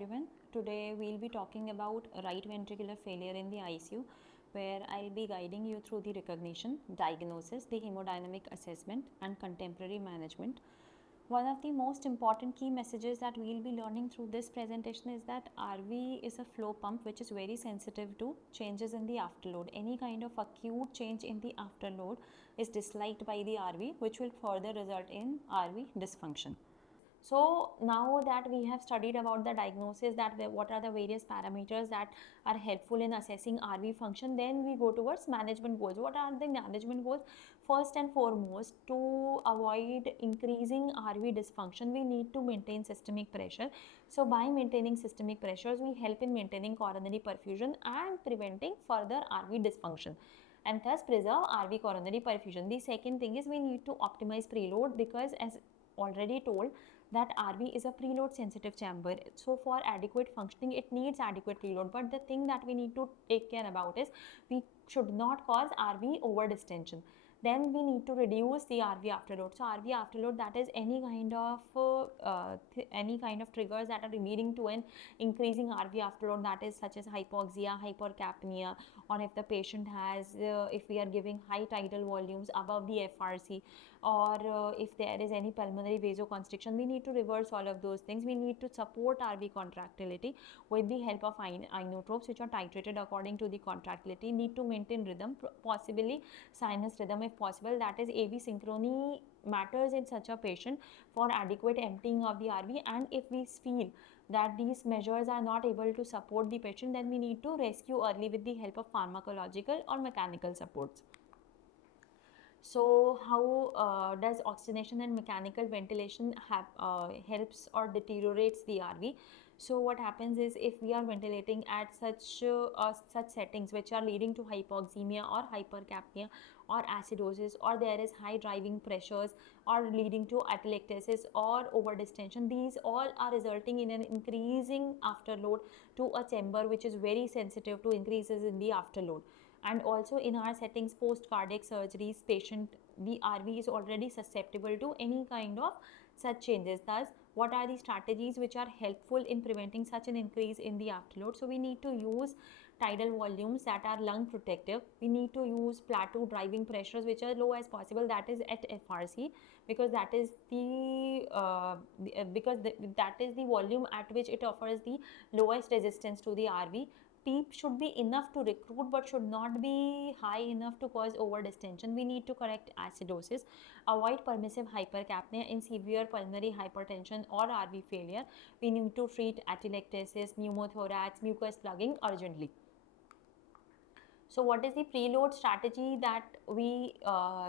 everyone. Today we'll be talking about right ventricular failure in the ICU, where I'll be guiding you through the recognition, diagnosis, the hemodynamic assessment, and contemporary management. One of the most important key messages that we'll be learning through this presentation is that RV is a flow pump which is very sensitive to changes in the afterload. Any kind of acute change in the afterload is disliked by the RV, which will further result in RV dysfunction. So now that we have studied about the diagnosis, that what are the various parameters that are helpful in assessing RV function, then we go towards management goals. What are the management goals? First and foremost, to avoid increasing RV dysfunction, we need to maintain systemic pressure. So by maintaining systemic pressures, we help in maintaining coronary perfusion and preventing further RV dysfunction, and thus preserve RV coronary perfusion. The second thing is we need to optimize preload, because as already told that RV is a preload sensitive chamber. So for adequate functioning, it needs adequate preload. But the thing that we need to take care about is we should not cause RV over distension. Then we need to reduce the RV afterload. So RV afterload, that is any kind of triggers that are leading to an increasing RV afterload, that is such as hypoxia, hypercapnia, or if the patient has, if we are giving high tidal volumes above the FRC, or if there is any pulmonary vasoconstriction, we need to reverse all of those things. We need to support RV contractility with the help of inotropes, which are titrated according to the contractility. Need to maintain rhythm, possibly sinus rhythm if possible, that is AV synchrony matters in such a patient for adequate emptying of the RV. And if we feel that these measures are not able to support the patient, then we need to rescue early with the help of pharmacological or mechanical supports. So how does oxygenation and mechanical ventilation helps or deteriorates the RV? So what happens is, if we are ventilating at such settings which are leading to hypoxemia or hypercapnia or acidosis, or there is high driving pressures or leading to atelectasis or overdistension, these all are resulting in an increasing afterload to a chamber which is very sensitive to increases in the afterload. And also in our settings, post cardiac surgeries, patient, the RV is already susceptible to any kind of such changes. Thus, what are the strategies which are helpful in preventing such an increase in the afterload? So we need to use tidal volumes that are lung protective. We need to use plateau driving pressures which are low as possible, that is at FRC, because that is the volume at which it offers the lowest resistance to the RV. PEEP should be enough to recruit but should not be high enough to cause overdistension. We need to correct acidosis, avoid permissive hypercapnia in severe pulmonary hypertension or RV failure. We need to treat atelectasis, pneumothorax, mucus plugging urgently. So what is the preload strategy that we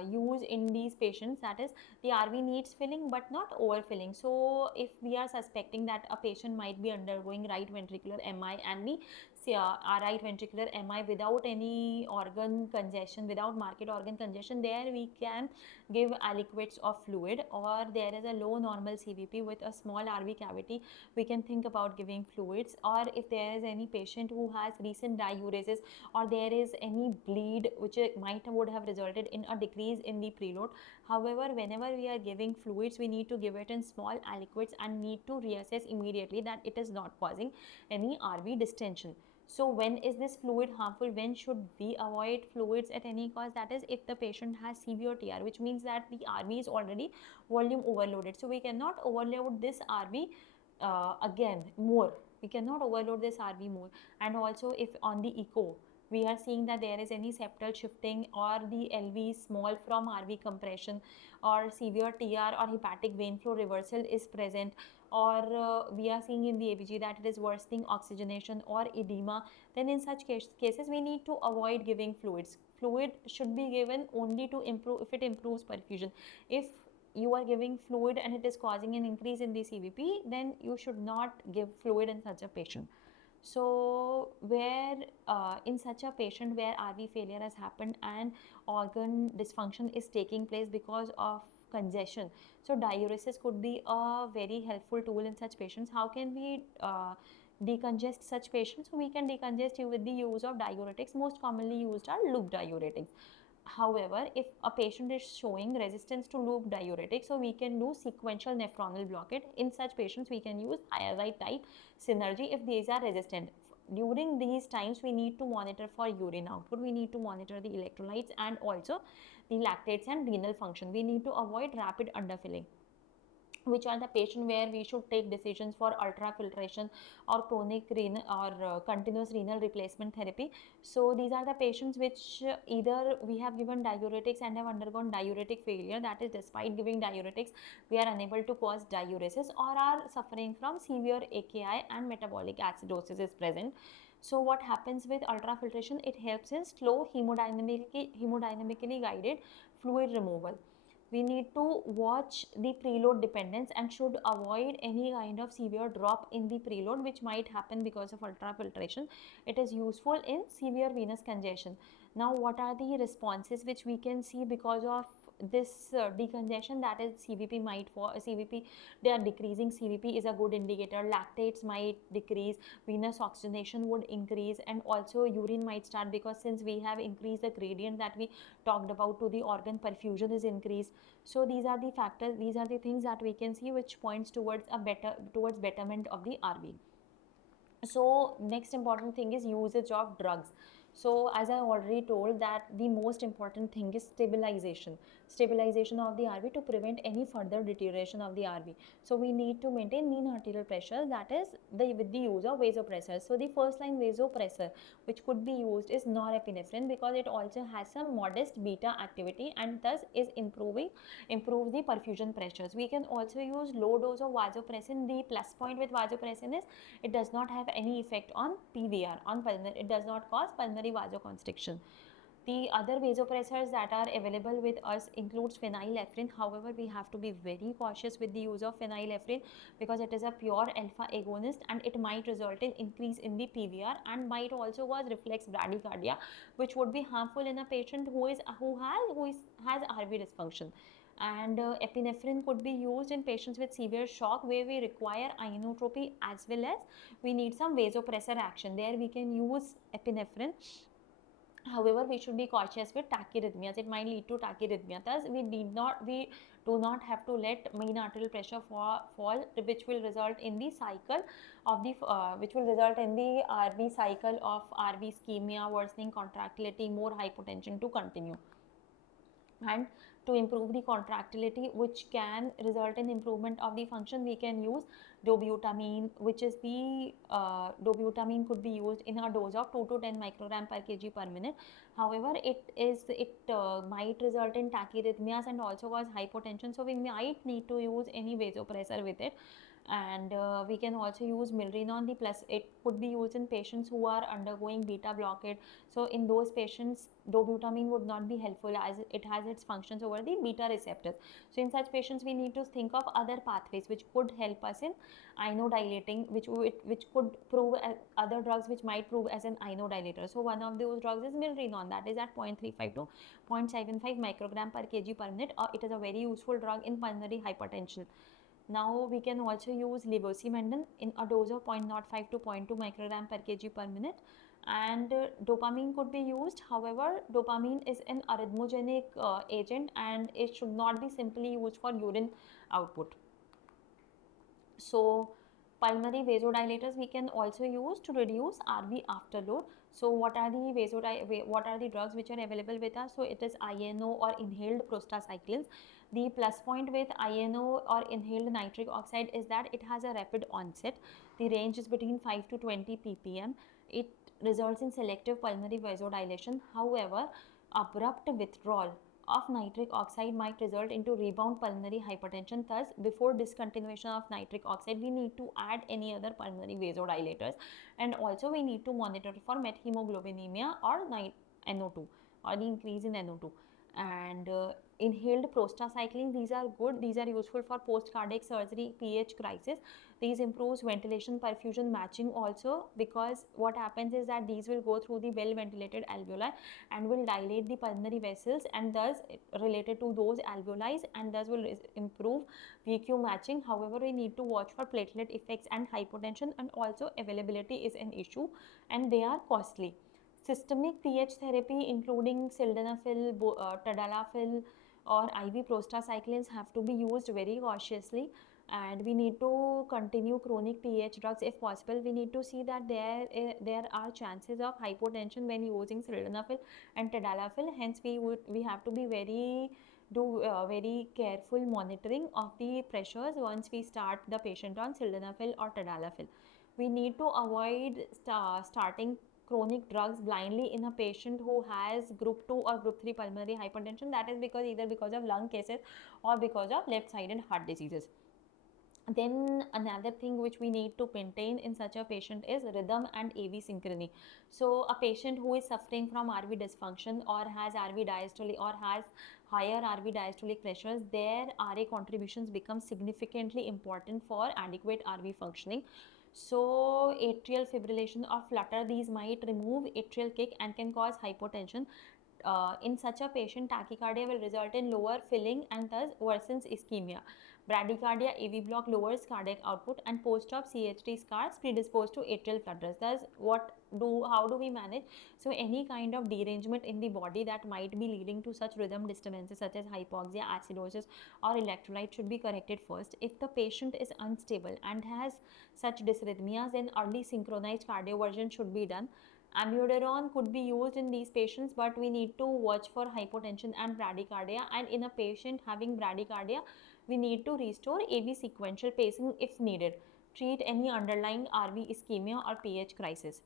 use in these patients? That is, the RV needs filling but not overfilling. So if we are suspecting that a patient might be undergoing right ventricular MI, and we see our right ventricular MI without any organ congestion, without marked organ congestion, there we can give aliquots of fluid. Or there is a low normal CVP with a small RV cavity, we can think about giving fluids. Or if there is any patient who has recent diuresis, or there is any bleed which would have resulted in a decrease in the preload. However, whenever we are giving fluids, we need to give it in small aliquots and need to reassess immediately that it is not causing any RV distension. So when is this fluid harmful? When should we avoid fluids at any cost? That is, if the patient has severe TR, which means that the RV is already volume overloaded. So we cannot overload this RV again more. We cannot overload this RV more. And also, if on the echo we are seeing that there is any septal shifting, or the LV is small from RV compression, or severe TR or hepatic vein flow reversal is present, or we are seeing in the ABG that it is worsening oxygenation or edema, then in such cases we need to avoid giving fluids. Fluid should be given only to improve, if it improves perfusion. If you are giving fluid and it is causing an increase in the CVP, then you should not give fluid in such a patient. So where in such a patient where RV failure has happened and organ dysfunction is taking place because of congestion, so diuresis could be a very helpful tool in such patients. How can we decongest such patients? So we can decongest you with the use of diuretics. Most commonly used are loop diuretics. However, if a patient is showing resistance to loop diuretic, so we can do sequential nephronal blockade. In such patients, we can use iodide type synergy if these are resistant. During these times, we need to monitor for urine output, we need to monitor the electrolytes and also the lactates and renal function. We need to avoid rapid underfilling, which are the patient where we should take decisions for ultrafiltration or chronic renal or continuous renal replacement therapy. So these are the patients which either we have given diuretics and have undergone diuretic failure, that is despite giving diuretics we are unable to cause diuresis, or are suffering from severe AKI and metabolic acidosis is present. So what happens with ultrafiltration, it helps in slow hemodynamically guided fluid removal. We need to watch the preload dependence and should avoid any kind of severe drop in the preload which might happen because of ultrafiltration. It is useful in severe venous congestion. Now, what are the responses which we can see because of this decongestion? That is CVP might for CVP, they are decreasing. CVP is a good indicator. Lactates might decrease, venous oxygenation would increase, and also urine might start, because since we have increased the gradient that we talked about to the organ, perfusion is increased. So these are the factors, these are the things that we can see which points towards betterment of the RV. So next important thing is usage of drugs. So as I already told that the most important thing is stabilization of the RV to prevent any further deterioration of the RV. So we need to maintain mean arterial pressure, that is with the use of vasopressors. So the first line vasopressor which could be used is norepinephrine, because it also has some modest beta activity and thus is improves the perfusion pressures. We can also use low dose of vasopressin. The plus point with vasopressin is it does not have any effect on PVR, on pulmonary, it does not cause pulmonary vasoconstriction. The other vasopressors that are available with us includes phenylephrine. However, we have to be very cautious with the use of phenylephrine because it is a pure alpha agonist and it might result in increase in the PVR and might also cause reflex bradycardia, which would be harmful in a patient who has RV dysfunction. And epinephrine could be used in patients with severe shock where we require inotropy as well as we need some vasopressor action. There we can use epinephrine. However, we should be cautious with tachyarrhythmias. It might lead to tachyarrhythmia. Thus, we do not have to let mean arterial pressure fall, which will result in the cycle of the RV cycle of RV ischemia, worsening contractility, more hypotension to continue. And to improve the contractility, which can result in improvement of the function, we can use dobutamine, which is the dobutamine could be used in a dose of 2 to 10 microgram per kg per minute. However, it might result in tachyarrhythmias and also cause hypotension, so we might need to use any vasopressor with it. And we can also use milrinone. The plus, it could be used in patients who are undergoing beta blockade. So in those patients, dobutamine would not be helpful as it has its functions over the beta receptors. So in such patients, we need to think of other pathways which could help us in inodilating, which could prove other drugs which might prove as an inodilator. So one of those drugs is milrinone, that is at 0.35 to 0.75 microgram per kg per minute. It is a very useful drug in pulmonary hypertension. Now we can also use levosimendan in a dose of 0.05 to 0.2 microgram per kg per minute. And dopamine could be used. However, dopamine is an arrhythmogenic agent and it should not be simply used for urine output. So pulmonary vasodilators we can also use to reduce RV afterload. So what are the drugs which are available with us? So it is INO or inhaled prostacyclins. The plus point with INO or inhaled nitric oxide is that it has a rapid onset. The range is between 5 to 20 ppm. It results in selective pulmonary vasodilation. However, abrupt withdrawal of nitric oxide might result into rebound pulmonary hypertension. Thus, before discontinuation of nitric oxide, we need to add any other pulmonary vasodilators, and also we need to monitor for methemoglobinemia or NO2 or the increase in NO2. And inhaled prostacyclins, these are good, these are useful for post cardiac surgery PH crisis. These improves ventilation perfusion matching also, because what happens is that these will go through the well ventilated alveoli and will dilate the pulmonary vessels and thus related to those alveoli, and thus will improve VQ matching. However, we need to watch for platelet effects and hypotension, and also availability is an issue and they are costly. Systemic pH therapy, including sildenafil, tadalafil, or IV prostacyclins, have to be used very cautiously, and we need to continue chronic pH drugs if possible. We need to see that there are chances of hypotension when using sildenafil and tadalafil. Hence, we have to be very careful monitoring of the pressures once we start the patient on sildenafil or tadalafil. We need to avoid starting chronic drugs blindly in a patient who has group 2 or group 3 pulmonary hypertension. That is because either because of lung cases or because of left-sided heart diseases. Then another thing which we need to maintain in such a patient is rhythm and AV synchrony. So a patient who is suffering from RV dysfunction or has RV diastole or has higher RV diastolic pressures, their RA contributions become significantly important for adequate RV functioning. So atrial fibrillation or flutter, these might remove atrial kick and can cause hypotension. In such a patient, tachycardia will result in lower filling and thus worsens ischemia. Bradycardia, AV block lowers cardiac output, and post-op CHT scars predispose to atrial flutters. Thus, how do we manage? So any kind of derangement in the body that might be leading to such rhythm disturbances such as hypoxia, acidosis, or electrolyte should be corrected first. If the patient is unstable and has such dysrhythmias, then early synchronized cardioversion should be done. Amiodarone could be used in these patients, but we need to watch for hypotension and bradycardia. And in a patient having bradycardia, we need to restore AV sequential pacing if needed. Treat any underlying RV ischemia or pH crisis.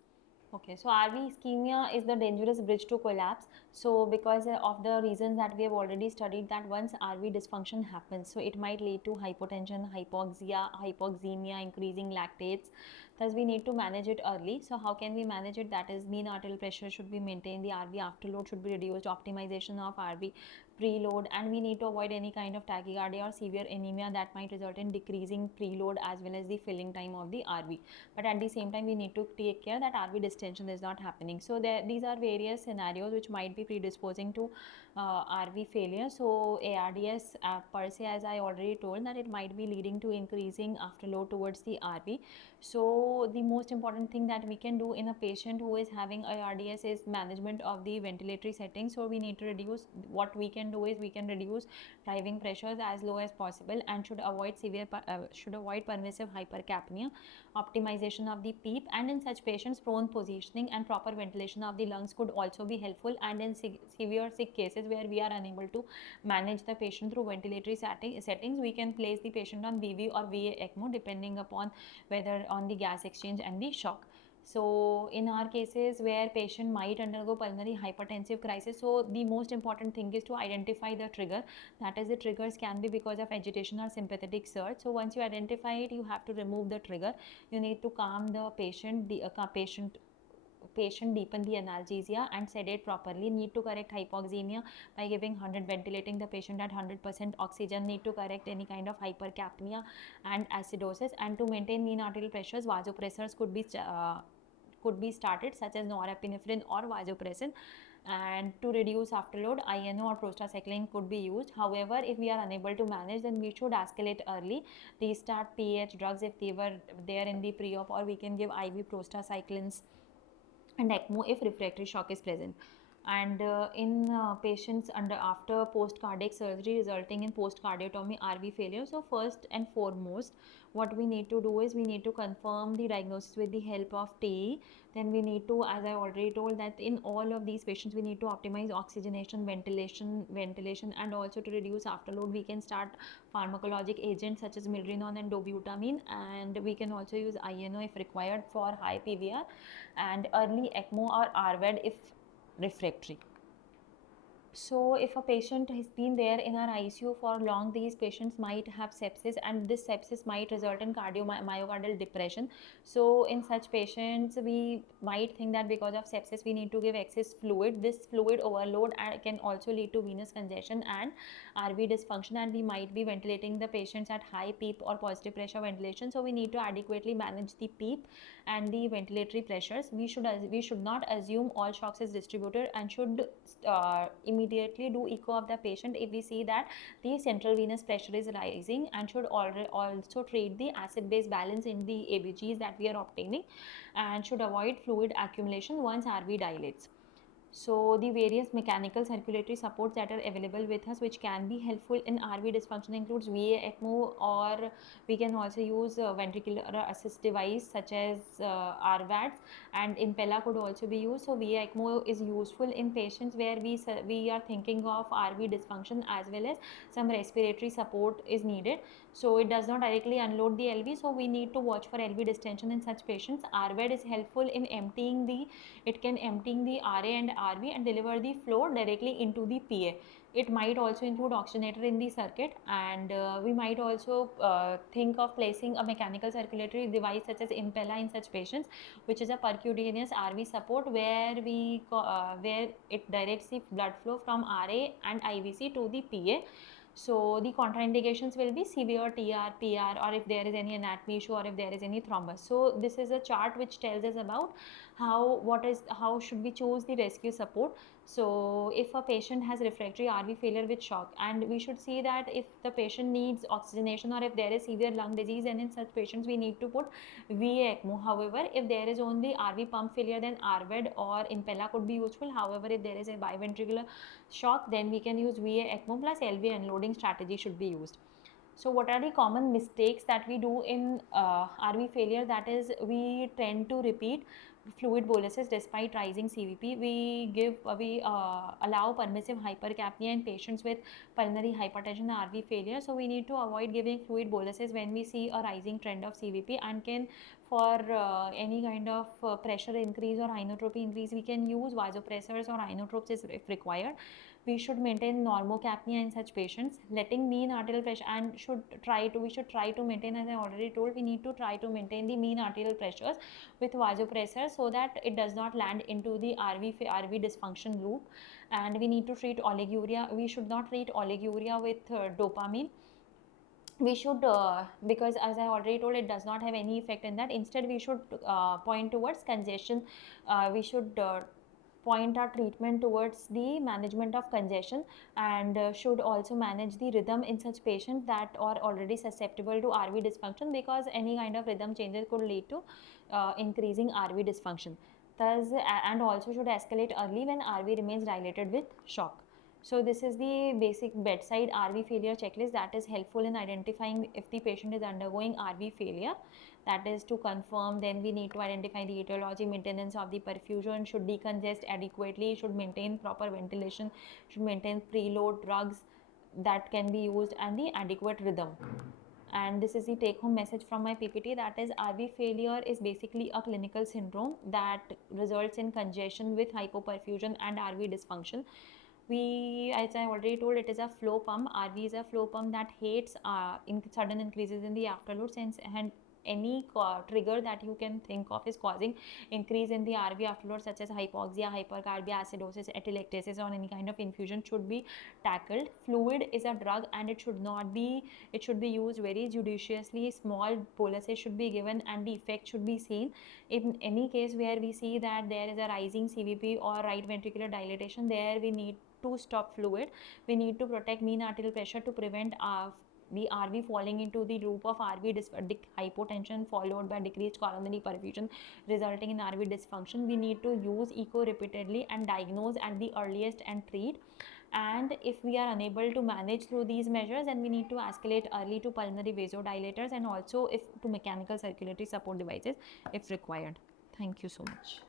Okay, so RV ischemia is the dangerous bridge to collapse. So because of the reasons that we have already studied, that once RV dysfunction happens, so it might lead to hypotension, hypoxia, hypoxemia, increasing lactates. Thus, we need to manage it early. So how can we manage it? That is, mean arterial pressure should be maintained, the RV afterload should be reduced, optimization of RV preload, and we need to avoid any kind of tachycardia or severe anemia that might result in decreasing preload as well as the filling time of the RV. But at the same time, we need to take care that RV distension is not happening. So these are various scenarios which might be predisposing to RV failure. So ARDS per se, as I already told, that it might be leading to increasing afterload towards the RV. So the most important thing that we can do in a patient who is having ARDS is management of the ventilatory settings. So we need to reduce, what we can do is we can reduce driving pressures as low as possible and should avoid pervasive hypercapnia, optimization of the PEEP, and in such patients prone positioning and proper ventilation of the lungs could also be helpful. And in severe sick cases where we are unable to manage the patient through ventilatory settings, we can place the patient on VV or VA ECMO depending upon whether on the gas exchange and the shock. So in our cases where patient might undergo pulmonary hypertensive crisis, so the most important thing is to identify the trigger. That is, the triggers can be because of agitation or sympathetic surge. So once you identify it, you have to remove the trigger. You need to calm the patient, deepen the analgesia and sedate properly. Need to correct hypoxemia by giving 100, ventilating the patient at 100% oxygen. Need to correct any kind of hypercapnia and acidosis, and to maintain mean arterial pressures, vasopressors could be started, such as norepinephrine or vasopressin. And to reduce afterload, INO or prostacyclin could be used. However, if we are unable to manage, then we should escalate early, restart PH drugs if they were there in the pre-op, or we can give IV prostacyclins and ECMO if refractory shock is present. And in patients after post cardiac surgery resulting in post cardiotomy RV failure, so first and foremost, what we need to do is we need to confirm the diagnosis with the help of TE. Then we need to, as I already told, that in all of these patients we need to optimize oxygenation, ventilation, and also to reduce afterload we can start pharmacologic agents such as milrinone and dobutamine, and we can also use INO if required for high PVR, and early ECMO or RVED if refractory. So if a patient has been there in our ICU for long, these patients might have sepsis, and this sepsis might result in myocardial depression. So in such patients, we might think that because of sepsis we need to give excess fluid. This fluid overload can also lead to venous congestion and RV dysfunction, and we might be ventilating the patients at high PEEP or positive pressure ventilation. So we need to adequately manage the PEEP and the ventilatory pressures. We should not assume all shocks is distributed and should immediately immediately do echo of the patient if we see that the central venous pressure is rising, and should also treat the acid base balance in the ABGs that we are obtaining, and should avoid fluid accumulation once RV dilates. So the various mechanical circulatory supports that are available with us which can be helpful in RV dysfunction includes VA ECMO, or we can also use ventricular assist device such as RVADs, and Impella could also be used. So VA ECMO is useful in patients where we are thinking of RV dysfunction as well as some respiratory support is needed. So it does not directly unload the LV, so we need to watch for LV distension in such patients. RVAD is helpful in emptying the, it can emptying the RA and RV and deliver the flow directly into the PA. It might also include oxygenator in the circuit, and we might also think of placing a mechanical circulatory device such as Impella in such patients, which is a percutaneous RV support where where it directs the blood flow from RA and IVC to the PA. So the contraindications will be severe TR, PR, or if there is any anatomy issue, or if there is any thrombus. So this is a chart which tells us about how should we choose the rescue support. So if a patient has refractory RV failure with shock, and we should see that if the patient needs oxygenation or if there is severe lung disease, and in such patients we need to put VA ECMO. However, if there is only RV pump failure, then RVAD or Impella could be useful. However, if there is a biventricular shock, then we can use VA ECMO plus LV unloading strategy should be used. So what are the common mistakes that we do in RV failure? That is, we tend to repeat fluid boluses despite rising CVP. We allow permissive hypercapnia in patients with pulmonary hypertension and RV failure. So we need to avoid giving fluid boluses when we see a rising trend of CVP, and can for any kind of pressure increase or inotropy increase, we can use vasopressors or inotropes if required. We should maintain normocapnia in such patients, letting mean arterial pressure, and we should try to maintain, as I already told, we need to try to maintain the mean arterial pressures with vasopressors so that it does not land into the RV dysfunction loop. And we need to treat oliguria. We should not treat oliguria with dopamine. We should because as I already told, it does not have any effect in that. Instead, we should point towards congestion. We should point our treatment towards the management of congestion, and should also manage the rhythm in such patients that are already susceptible to RV dysfunction, because any kind of rhythm changes could lead to increasing RV dysfunction. Thus, and also should escalate early when RV remains dilated with shock. So this is the basic bedside RV failure checklist that is helpful in identifying if the patient is undergoing RV failure. That is to confirm, then we need to identify the etiology, maintenance of the perfusion, should decongest adequately, should maintain proper ventilation, should maintain preload drugs that can be used, and the adequate rhythm. And this is the take home message from my PPT, that is RV failure is basically a clinical syndrome that results in congestion with hypoperfusion and RV dysfunction. As I already told, it is a flow pump. RV is a flow pump that hates sudden increases in the afterload, and any trigger that you can think of is causing increase in the RV afterload, such as hypoxia, hypercarbia, acidosis, atelectasis, or any kind of infusion should be tackled. Fluid is a drug, and it should be used very judiciously. Small boluses should be given, and the effect should be seen. In any case where we see that there is a rising CVP or right ventricular dilatation, there we need to stop fluid. We need to protect mean arterial pressure to prevent the RV falling into the loop of RV hypotension followed by decreased coronary perfusion, resulting in RV dysfunction. We need to use echo repeatedly and diagnose at the earliest and treat. And if we are unable to manage through these measures, then we need to escalate early to pulmonary vasodilators, and also to mechanical circulatory support devices if required. Thank you so much.